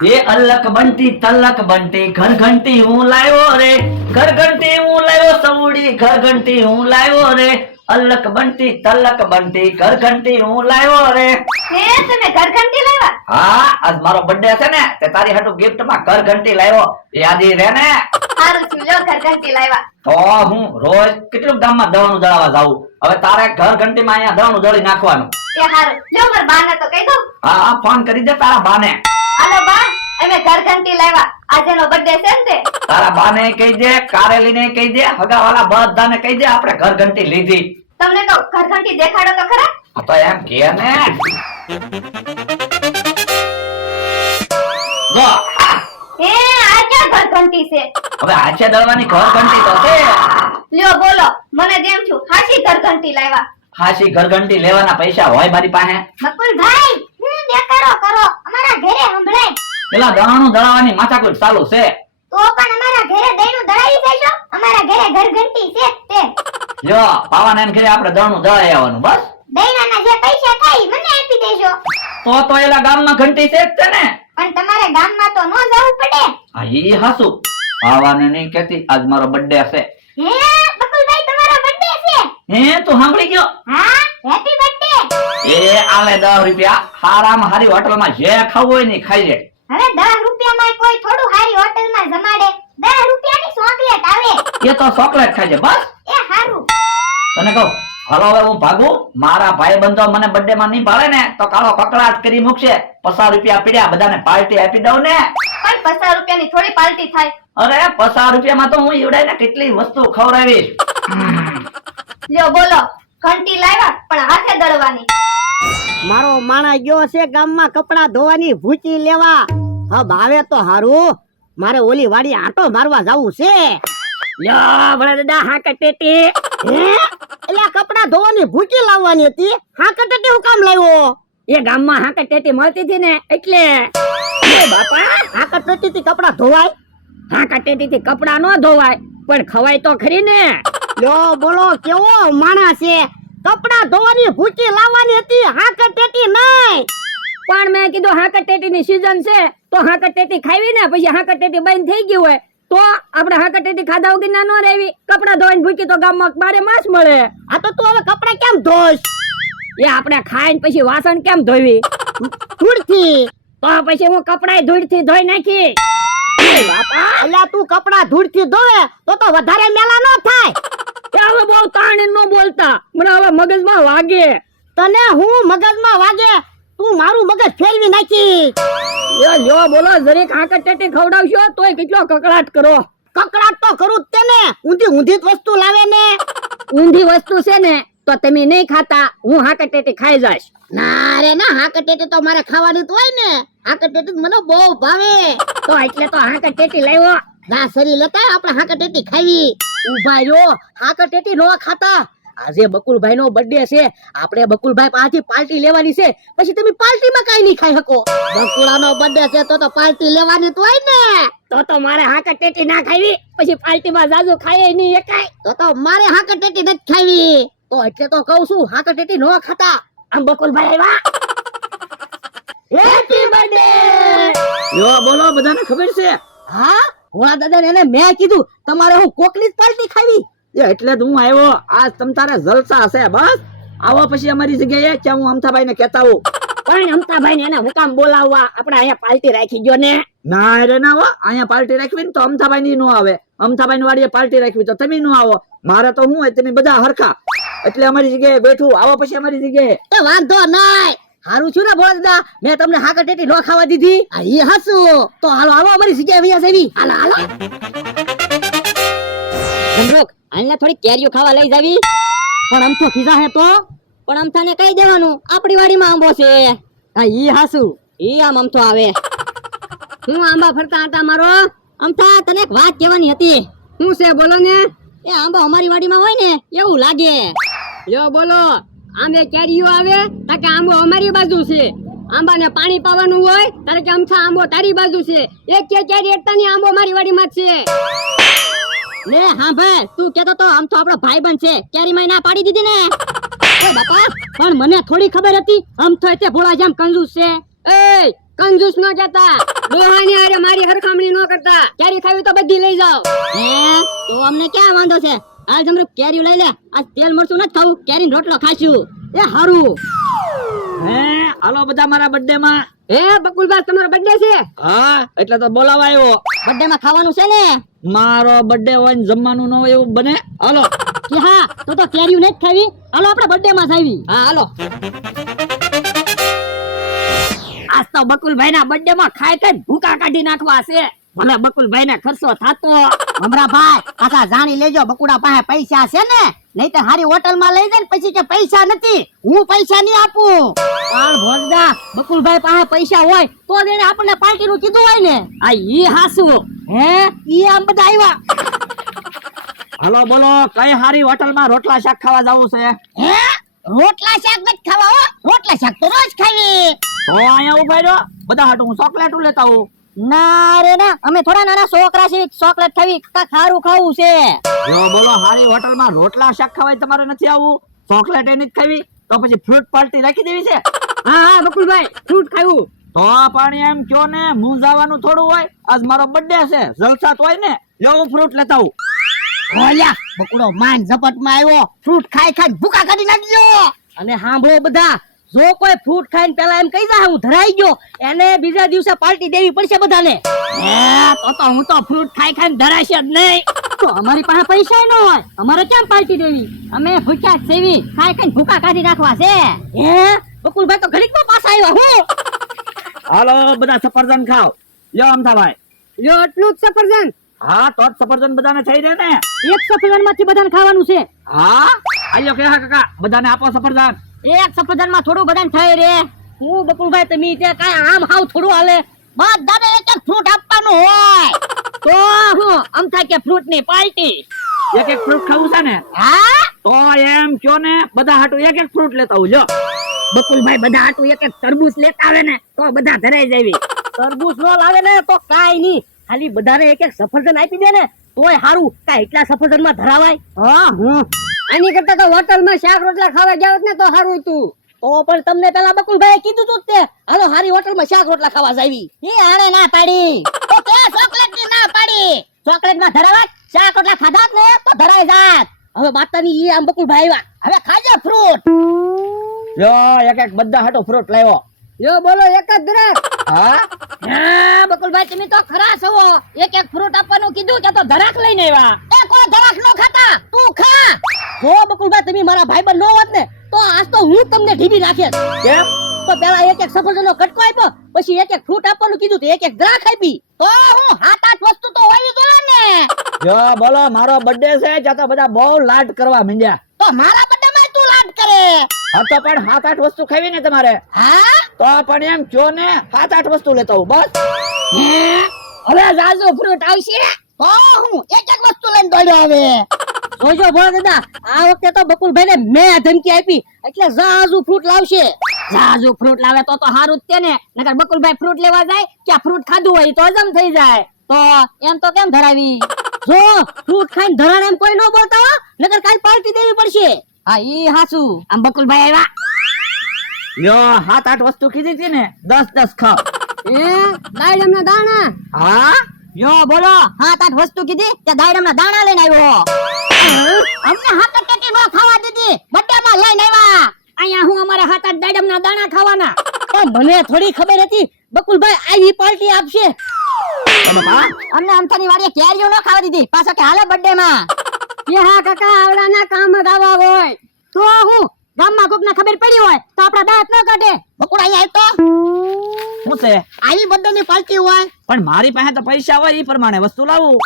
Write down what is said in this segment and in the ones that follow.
ये अल्लक बंटी तल्लक बंटी घर घंटी हूँ लायो रे, घर घंटी हूँ लायो सवड़ी, घर घंटी हूँ लायो रे, अल्लक बंटी तल्लक बंटी घर घंटी हूँ लायो रे। હે તમે ઘર ઘંટી લાવ્યા? હા, આજ મારો બર્થડે છે ને તે તારી હાટુ ગિફ્ટ માં ઘર ઘંટી લાવ્યો, યાદી રહે ને? સારું થયું લ્યો ઘર ઘંટી લાવ્યા. તો હું રોજ કેટલું ગામમાં દવાનું દળાવા જાઉં, હવે તારે ઘર ઘંટી માં અહીંયા દવાનું દળી નાખવાનું. એ સારું લ્યો મારા બાને તો કહી દઉં. હા હા, ફોન કરી દે તારા બાને. હાલો બા અમે ઘર ઘંટી લાવ્યા, આજે નો બર્થડે છે ને તે. તારા બાને કહી દે, કારેલીને કહી દે, હગાવાલા બધાને કહી દે આપણે ઘર ઘંટી લીધી. તમને કહું ઘર ઘંટી દેખાડો તો ખરા. આ તો એમ કે ને જો હે આ ક્યાં ઘર ઘંટી છે? હવે હાથે દળવાની ઘર ઘંટી તો છે. લ્યો બોલો મને દેમ છું હાચી ઘર ઘંટી લાવ્યા. હાસી ઘર ઘંટી લેવાના પૈસા હોય મારી પાસે? બકુલભાઈ હું દેખાડો કરો અમારા ઘરે સંભળાય. પેલા દળાનું દળાવાની માથાકૂટ ચાલુ છે. તો પણ અમારા ઘરે દહીંનું દળાવી દેજો, અમારા ઘરે ઘર ઘંટી છે તે. લ્યો પાવાને એમ ઘરે આપણે દળનું દળાઈ આવવાનું બસ. દહીંના જે પૈસા થાય મને આપી દેજો. તો એલા ગામમાં ઘંટી છે જ તે ને. પણ તમારે ગામમાં તો નો જવું પડે. હા ઈ હાસુ. પાવાને નહીં કહેતી આજ મારો બર્થડે છે. હે બકુલભાઈ તમારો બર્થડે છે? હે તું સાંભળી ગયો? હા હેપી બર્થડે. એ આલે 10 રૂપિયા, હારામાં હારી હોટલમાં જે ખાવું હોય ને ખાઈ લે. હવે 10 રૂપિયામાં કોઈ થોડું હારી હોટલમાં જમાડે. 10 રૂપિયાની ચોકલેટ આવે. એ તો ચોકલેટ ખાઈ લે બસ. એ હારું. તને કહું હાલો હવે હું ભાગું, મારા ભાઈ બંધો મને બર્થડે માં નહીં ભાળે ને તો કાળો કકડાટ કરી મૂકશે. 50 રૂપિયા પીડ્યા, બધાને પાર્ટી આપી દઉં ને. પણ 50 રૂપિયાની થોડી પાર્ટી થાય. અરે 50 રૂપિયામાં તો હું ઈવડાઈને કેટલી વસ્તુ ખવડાવીશ. લ્યો બોલો ઘંટી લાવ્યા પણ હાથે દળવાની. મારો માણા ગયો છે ગામમાં કપડા ધોવાની ભૂચી લેવા. હબ આવે તો હારું, મારે ઓલી વાડી આટો મારવા જાવું છે. લ્યો ભલે દાદા હા કટેટી. હે એલા કપડા ધોવાની ભૂચી લાવવાની હતી, હા કટેટી હું કામ લાવ્યો? એ ગામમાં હા કટેટી મળતી હતી ને એટલે. એ બાપા હા કટેટી થી કપડા ધોવાય? હા કટેટી થી કપડા નો ધોવાય પણ ખવાય તો ખરી ને. લ્યો બોલો કેવો માણા છે, કપડા ધોવાની ભૂચી લાવવાની હતી, હાકર ટેટી નહીં. પણ મેં કીધું હાકર ટેટી ની સીઝન છે તો હાકર ટેટી ખાવી ને, પછી હાકર ટેટી બંધ થઈ ગયું હોય તો આપણે હાકર ટેટી ખાધા વગર ના નો રહેવી. કપડા ધોવાની ભૂચી તો ગામમાં બારે માસ મળે. આ તો તું હવે કપડા કેમ ધોઈશ? એ આપણે ખાઈને પછી વાસણ કેમ ધોવી? ધૂળથી. તો પછી હું કપડા ધૂળથી ધોઈ નાખી. બાપા અલ્યા તું કપડા ધૂળથી ધોવે તો વધારે મેલા નો થાય. હવે બહુ તાણ નો બોલતા, મને હવે મગજમાં વાગે. તને હું મગજમાં વાગે? તું મારું મગજ ફેરવી નાખી. લ્યો બોલો જરીક હાકર ટેટી ખવડાવશો તોય કેટલો કકડાટ કરો. કકડાટ તો કરું જ તેને, ઊંધી ઊંધી વસ્તુ લાવે ને. ઊંધી વસ્તુ છે ને તો તમે નહીં ખાતા, હું હાકર ટેટી ખાઈ જાઈશ. ના રે ના, હાકર ટેટી તો મારે ખાવાની જ હોય ને. હાકર ટેટી મને બહુ ભાવે તો એટલે તો હાકર ટેટી લાવ્યો. ના સરી લેતા આપણે હાકર ટેટી ખાવી. ઉભા રહ્યો, હાકર ટેટી નો ખાતા. આજે બકુલભાઈ નો બર્થડે છે, આપણે બકુલભાઈ પાસેથી પાર્ટી લેવાની છે, પછી તમે પાર્ટીમાં કાઈ નહીં ખાઈ શકો. બકુલાનો બર્થડે છે તો પાર્ટી લેવાની તો હોય ને. તો મારે હાકર ટેટી ના ખાવી, પછી પાર્ટીમાં જાજુ ખાય નહીં એકાય. તો મારે હાકર ટેટી નથી ખાવી. તો એટલે તો કહું છું હાકર ટેટી નો ખાતા. આમ બકુલભાઈ આવ્યા. Happy birthday. યો બોલો બધાને ખબર છે? હા ભોળા દાદા એને મેં કીધું તમારે હું કોકની જ પાર્ટી ખાવી. એટલે જ હું આવ્યો, આજ તમ તારે જલસા હશે બસ. આવો પછી અમારી જગ્યાએ ત્યાં હું અમથાભાઈ ને કહેતા આવું. પણ અમથાભાઈ ને એને હુકામ બોલાવવા, આપણે અહીંયા પાર્ટી રાખી ગયો ને. ના રે ના હો, અહીંયા પાર્ટી રાખવી ને તો અમથાભાઈ ની નો આવે, અમથાભાઈ ની વાડીએ પાર્ટી રાખવી તો તમે નો આવો. મારે તો હું તમે બધા હરખા, એટલે અમારી જગ્યાએ બેઠું. આવો પછી અમારી જગ્યાએ. એ વાંધો નહીં, હારું છું ને ભોળા દાદા, મેં તમને હાકર ટેટી નો ખાવા દીધી. એ હાસુ તો હાલો હાલો અમારી જગ્યાએ વ્યા જવી. હાલો હાલો જમરોક આને થોડી કેરીઓ ખાવા લઈ જાવી. પણ આમ તો ખીજા હે તો પણ અમથાને કહી દેવાનું આપણી વાડીમાં આંબો છે. હા ઈ હાસુ ઈ આમ અમથો આવે. હું આંબા ફરતા હતા મારો. અમથા તને એક વાત કહેવાની હતી. શું છે બોલો ને. એ આંબો અમારી વાડીમાં હોય ને એવું લાગે. લ્યો બોલો, આંબે કેરીઓ આવે તાકે આંબો અમારી બાજુ છે. આંબાને પાણી પાવાનું હોય તારે કે અમથા આંબો તારી બાજુ છે. એક કે કેરી એકતાની આંબો મારી વાડીમાં છે. લે હા ભાઈ તું કેતો તો આમ તો આપણો ભાઈબંધ છે, કેરીમાં ના પાડી દીધી ને. એ બાપા પણ મને થોડી ખબર હતી આમ તો એટલે ભોળા જામ કંજૂસ છે. એ કંજૂસ ન જતા ડોહાની હારે મારી હરખામણી ન કરતા કેરી ખાવી તો બધી લઈ જાઓ તો અમને ક્યાં વાંધો છે હાલ જમરૂ કેરી લઈ લે આજ તેલ મરચું નથી ખાવું કેરીનો રોટલો ખાશું એ હારું હે હાલો બધા મારા બર્થડે માં. એ બકુલભાઈ તમારો બર્થડે છે હા એટલે તો બોલાવા આવ્યો. બર્થડે માં ખાવાનું છે ને મારો બર્થડે હોય ને જમવાનું ન હોય એવું બને? હાલો. કે હા તો કેરીઓ નથી ખાવી હાલો આપણે બર્થડે માં જાવી હા હાલો આજ તો બકુલભાઈ ના બર્થડે માં ખાઈ ખાઈ ભૂકા કાઢી નાખવા છે ભલે બકુલભાઈ ને ખર્ચો થાતો ભાઈ પાછા જાણી લેજો બકુડા પાસે પૈસા છે ને નહીં તો હારી હોટલ માં લઈ જાય ને પછી કે પૈસા નથી હું પૈસા નહીં આપું પણ ભોજદા બકુલભાઈ પાસે પૈસા હોય તો જ એને આપણને પાર્ટી નું કીધું હોય ને આ ઈ હાસુ હે ઈ આમ બધા આવ્યા હાલો બોલો કઈ હારી હોટલ માં રોટલા શાક ખાવા જવું છે? હે રોટલા શાક નથી ખાવા હો રોટલા શાક તો રોજ ખાવી તો અહીંયા ઉભા રહ્યો બધા હાટુ હું ચોકલેટ લેતા આવું. ના રે ના અમે થોડા નાના છોકરા છે ચોકલેટ ખાવી કા ખારું ખાવું છે જો બોલો હારી હોટલ માં રોટલા શાક ખાવાય તમારે નથી આવું? ચોકલેટ એની જ ખાવી? તો પછી ફ્રૂટ પાર્ટી રાખી દેવી છે? હા હા બકુલભાઈ ફ્રૂટ ખાવું તો પણ એમ કયો ને હું જવાનું થોડું હોય? આજ મારો બર્થડે છે જલસા તો હોય ને. લો હું ફ્રૂટ લેતા આવું. ઓલ્યા બકુડો માન ઝપટ માં આવ્યો ફ્રૂટ ખાઈ ખાઈ ભૂકા કાઢી નાખ્યો અને સાંભળો બધા જો કોઈ ફ્રૂટ ખાઈને પેલા એમ કહી દે હું ધરાઈ ગયો એને બીજા દિવસે પાર્ટી દેવી પડશે બધાને તો હું તો ફ્રૂટ ખાઈ ખાઈને ધરાશે જ નહીં તો અમારી પાસે પૈસા ન હોય અમારે કેમ પાર્ટી દેવી અમે ભૂખ્યા સેવી ખાઈ ખાઈને ભૂકા કાઢી નાખવા છે હે બકુલભાઈ તો ઘડીક માં પાછા આવ્યા હું હાલો બધા સફરજન ખાઓ. લ્યો અમથાભાઈ. લ્યો એટલું જ સફરજન હા તો જ સફરજન બધાને થઈ રહે ને. એક સફરજન માંથી બધાને ખાવાનું છે હા આલ્યો કે હા કાકા બધાને આપો સફરજન. એક સફરજન માં થોડું બધાને થાય રે હું બકુલભાઈ તમે ત્યાં કાંઈ આમ હાવ થોડું હાલે બધાને એક એક ફ્રૂટ આપવાનું હોય તો હું અમથા કે ફ્રૂટ ની પાર્ટી એક એક ફ્રૂટ ખાવું છે ને? હા તો એમ કયો ને બધા હાટુ એક એક ફ્રૂટ લેતા આવું. લ્યો બકુલભાઈ બધા આટું એક એક તરબૂચ લેતા આવે ને તો બધા ધરાઈ જાવી તરબૂચ નો લાવે ને તો કાઈ નહીં ખાલી બધાને એક એક સફરજન આપી દે ને તોય હારું કાઈ એટલા સફરજન માં ધરાવાય હા આની કરતા તો હોટલ માં શાક રોટલા ખાવા જાવ ને તો સારું હતું તો પણ તમને પેલા બકુલભાઈ કીધું તું તે હાલો હારી હોટલ માં શાક રોટલા ખાવા જાવી એ આણે ના પાડી તો તે ચોકલેટ ની ના પાડી ચોકલેટ માં ધરાવાય શાક રોટલા ખાધા જ ને તો ધરાઈ જાત હવે માતાની ઈ આમ બકુલભાઈ આવ્યા હવે ખાજે ફ્રૂટ લ્યો એક એક બધા હાટુ ફ્રૂટ લાવ્યો. યો બોલો એક જ ધરાક હા હા બકુલભાઈ તમે તો ખરા છો એક એક ફ્રૂટ આપવાનું કીધું કે તો ધરાક લઈને આવ્યા એ કોઈ ધરાક નો ખાતા તું ખા જો બકુલભાઈ તમે મારા ભાઈબંધ નો હોત ને તો આજ તો હું તમને ઢીબી નાખે કેમ? તો પેલા એક એક સફરજનનો કટકો આપ્યો પછી એક એક ફ્રૂટ આપવાનું કીધું તો એક એક દ્રાક્ષ આપી તો હું 7-8 વસ્તુ તો હોવી જોઈએ ને જો બોલો મારો બર્થડે છે ત્યાં તો બધા બહુ લાડ કરવા માંડ્યા. તો મારા બર્થડે માં તું લાડ કરે હા તો પણ 7-8 વસ્તુ ખાવી ને તમારે હા તો પણ એમ કયો ને 7-8 વસ્તુ લેતા આવું બસ. હવે જાજો ફ્રૂટ આવશે તો હું એક એક વસ્તુ લઈને દોડ્યો હવે જોજો ભોળા દાદા આ વખતે તો બકુલભાઈ ને મેં ધમકી આપી એટલે જાજુ ફ્રૂટ લાવશે જાજુ ફ્રૂટ લાવે તો હારું જ તે ને નકર બકુલભાઈ ફ્રૂટ લેવા જાય કે ફ્રૂટ ખાધું હોય તો હજમ થઈ જાય તો એમ તો કેમ ધરાવી જો ફ્રૂટ ખાઈને ધરાણ એમ કોઈ ન બોલતા હો નકર કાલ પાર્ટી દેવી પડશે હા ઈ હાચું આમ બકુલભાઈ આવ્યા લ્યો 7-8 વસ્તુ કીધી હતી ને 10-10 ખાઓ. એ દાડમ ના દાણા હા યો બોલો 7-8 વસ્તુ કીધી તે દાડમના દાણા લઈને આવ્યો અમને હાથ ટટી નો ખાવા દીધી બર્થડે માં લઈને આવ્યા અહીંયા હું અમારે 7-8 દાડમ ના દાણા ખાવાના પણ મને થોડી ખબર હતી બકુલભાઈ આવી પાર્ટી આપશે અમને અમથાની વાડીએ કેરીઓ નો ખાવા દીધી પાછો કે હાલે બર્થડે માં એ હા કાકા આવડાના કામ જ આવા હોય તો હું ગામમાં કોકને ખબર પડી હોય તો આપડા દાંત ન કાઢે બકુડા અહીંયા આવતો શું છે? આવી બર્થડે ની પાર્ટી હોય પણ મારી પાસે તો પૈસા હોય એ પ્રમાણે વસ્તુ લાવું.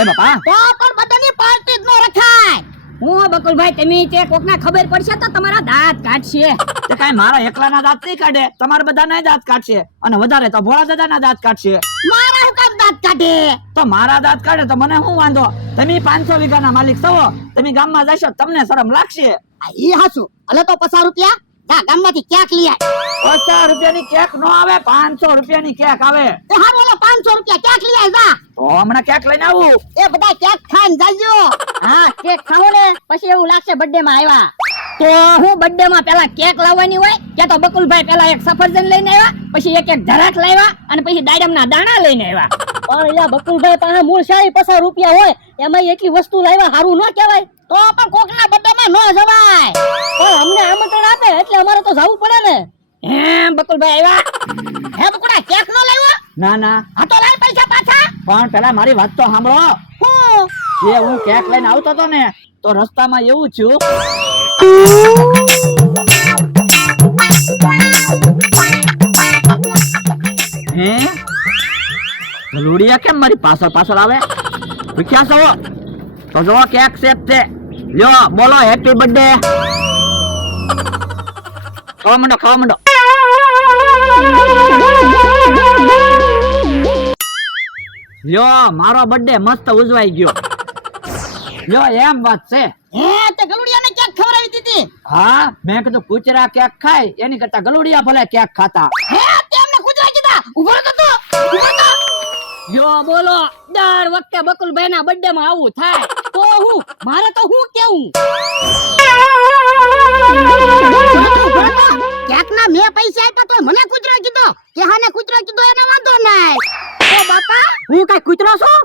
એ બાપા તો પણ બર્થડે ની પાર્ટી જ ન રખાય હું બકુલભાઈ તમે તે કોકના ખબર પડશે તો તમારા દાંત કાઢશે તે કાંઈ મારા એકલાના દાંત નહીં કાઢે તમારા બધાના દાંત કાઢશે અને વધારે તો ભોળા દાદાના દાંત કાઢશે. મારા હું કામ દાંત કાઢે તો મારા દાંત કાઢે તો મને શું વાંધો? તમે 500 વીઘાના માલિક છો તમે ગામમાં જશો તમને શરમ લાગશે. ઈ હાસુ અલે તો 50 રૂપિયા જા ગામમાંથી ક્યાંક લઈ આય 50 રૂપિયાની કેક નો આવે 500 રૂપિયાની કેક આવે. તે હારું ઓલા 500 રૂપિયા ક્યાંક લઈ આય જા તો હમણાં કેક લઈને આવું. એ બધા કેક ખાઈને જાજો હા કેક ખાવો ને પછી એવું લાગશે બર્થડે માં આવ્યા તો હું બર્થડે માં પેલા કેક લાવવાની હોય કે તો બકુલભાઈ પેલા એક સફરજન લઈને આવ્યા, પછી એક જરાક લાવ્યા અને પછી દાડમના દાણા લઈને આવ્યા. પણ યા બકુલભાઈ પાસે મૂળ 50 રૂપિયા હોય, એમાં એટલી વસ્તુ લાવ્યા સારું ન કહેવાય. તો પણ કોકના બર્થડે માં ન જવાય. પણ અમને આમંત્રણ આપે એટલે અમારે તો જવું પડે ને. હે બકુલભાઈ આવ્યા? હે બકુડા કેક નો લાવ્યો? ના ના, હા તો લાય પૈસા પાછા. પણ પેલા મારી વાત તો સાંભળો. હું જે હું કેક લઈને આવતો હતો ને, તો રસ્તામાં એવું થયું. હે ગલુડિયા કેમ મારી પાછળ પાછળ આવે? ભૂખ્યા છો તો જો કેક સેફ છે, લ્યો બોલો હેપી બર્થડે. ખાવા માંડો, ખાવા માંડો. લ્યો મારો બર્થડે મસ્ત ઉજવાઈ ગયો. લ્યો એમ વાત છે. હે તે ગલુડિયાને કેક ખવડાવી દીધી. હા, મેં કીધું કૂતરા કેક ખાય એની કરતા ગલુડિયા ભલે કેક ખાતા. હે તે અમને કૂતરા કીધા. ઉભો તો તો ઉભો તો. જો બોલો, દર વખતે બકુલભાઈ ના બર્થડે માં આવું થાય તો હું મારે તો હું કેવું? કેક ના મેં પૈસા આપ્યા તો મને કૂતરો કીધો કે હાને કૂતરો કીધો એને વાંધો નહીં. ઓ બાપા, હું કઈ કૂતરો છું?